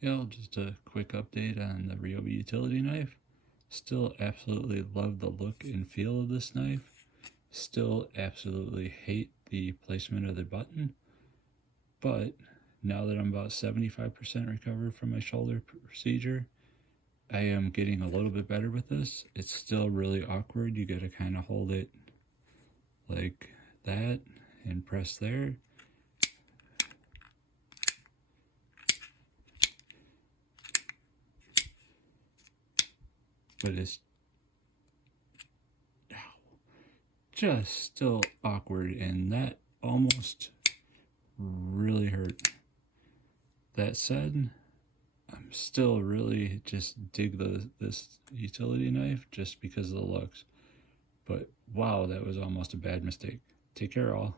Yeah, just a quick update on the Ryobi Utility Knife. Still absolutely love the look and feel of this knife. Still absolutely hate the placement of the button. But now that I'm about 75% recovered from my shoulder procedure, I am getting a little bit better with this. It's still really awkward. You gotta kind of hold it like that and press there. But it's just still awkward, and that almost really hurt. That said, I'm still really just dig this utility knife just because of the looks. But wow, that was almost a bad mistake. Take care all.